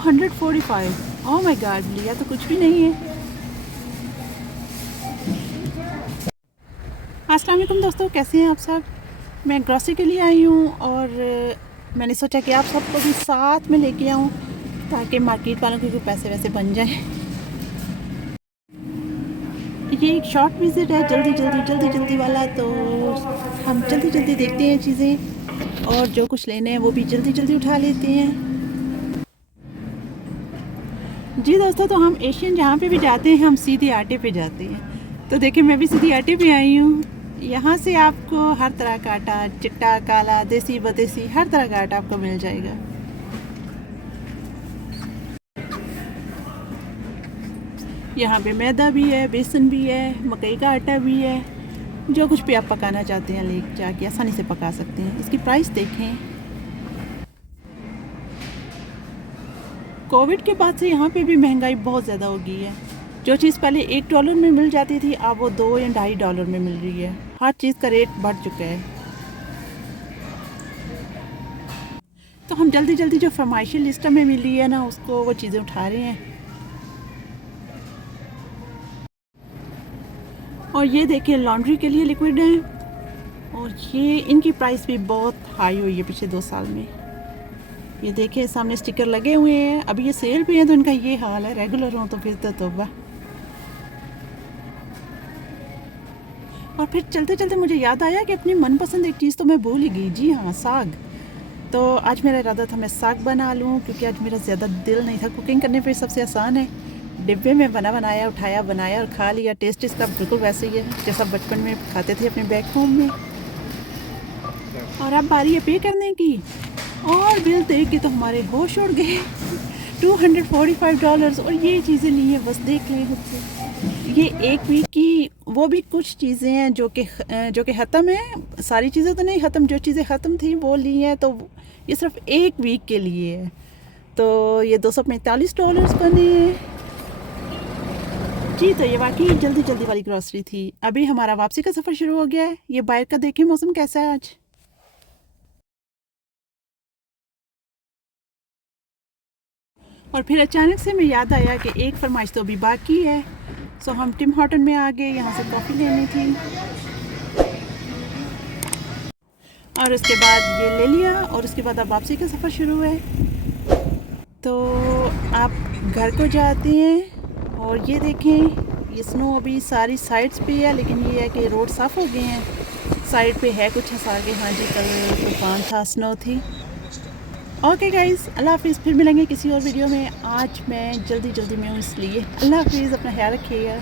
245। Oh my God, लिया तो कुछ भी नहीं है। अस्सलाम वालेकुम दोस्तों, कैसे हैं आप सब। मैं ग्रॉसरी के लिए आई हूँ और मैंने सोचा कि आप सबको भी साथ में लेके आऊँ ताकि मार्केट वालों के पैसे वैसे बन जाएं। ये एक शॉर्ट विज़िट है, जल्दी वाला, तो हम जल्दी देखते हैं चीज़ें और जो कुछ लेने हैं वो भी जल्दी उठा लेते हैं। जी दोस्तों, तो हम एशियन जहाँ पे भी जाते हैं हम सीधे आटे पे जाते हैं। तो देखिए, मैं भी सीधे आटे पे आई हूँ। यहाँ से आपको हर तरह का आटा, चिट्टा, काला, देसी, बदेसी, हर तरह का आटा आपको मिल जाएगा। यहाँ पे मैदा भी है, बेसन भी है, मकई का आटा भी है। जो कुछ भी आप पकाना चाहते हैं ले जाके आसानी से पका सकते हैं। इसकी प्राइस देखें। कोविड के बाद से यहाँ पे भी महंगाई बहुत ज़्यादा हो गई है। जो चीज़ पहले $1 में मिल जाती थी अब वो $2 या $2.5 में मिल रही है। हर चीज़ का रेट बढ़ चुका है। तो हम जल्दी जो फरमाइशी लिस्ट में मिली है ना, उसको वो चीज़ें उठा रहे हैं। और ये देखिए, लॉन्ड्री के लिए लिक्विड है और ये इनकी प्राइस भी बहुत हाई हुई है पिछले 2 साल में। ये देखिए, सामने स्टिकर लगे हुए हैं। अभी ये सेल पे है तो इनका ये हाल है। रेगुलर हो तो फिर तो तौबा। और फिर चलते मुझे याद आया कि अपनी मनपसंद एक चीज़ तो मैं भूल ही गई। जी हाँ, साग। तो आज मेरा इरादा था मैं साग बना लूँ, क्योंकि आज मेरा ज़्यादा दिल नहीं था। कुकिंग करने पे सबसे आसान है, डिब्बे में बनाया, उठाया, बनाया और खा लिया। टेस्ट इसका बिल्कुल वैसे ही है जैसा बचपन में खाते थे अपने बैक होम में। और अब बारी है पे करने की, और बिल देख के तो हमारे होश उड़ गए। $245 और ये चीज़ें ली हैं, बस देख लें खुद से। ये एक वीक की, वो भी कुछ चीज़ें हैं जो कि ख़त्म है। सारी चीज़ें तो नहीं ख़त्म, जो चीज़ें ख़त्म थी वो ली हैं। तो ये सिर्फ एक वीक के लिए है। तो ये $245 बने हैं। जी, तो ये वाकई जल्दी वाली ग्रॉसरी थी। अभी हमारा वापसी का सफ़र शुरू हो गया है। ये बाहर का देखें मौसम कैसा है आज। और फिर अचानक से मैं याद आया कि एक फरमाइश तो अभी बाकी है। सो हम टिम हॉर्टन में आ गए, यहाँ से कॉफ़ी लेनी थी और उसके बाद ये ले लिया। और उसके बाद अब वापसी का सफ़र शुरू है। तो आप घर को जाते हैं और ये देखें, ये स्नो अभी सारी साइड्स पे है, लेकिन ये है कि रोड साफ़ हो गए हैं। साइड पे है कुछ हसार के। हाँ जी, कल तूफान था, स्नो थी। ओके गाइज़, अल्लाह हाफिज़। फिर मिलेंगे किसी और वीडियो में। आज मैं जल्दी में हूँ इसलिए। अल्लाह हाफिज़, अपना ख्याल रखिएगा।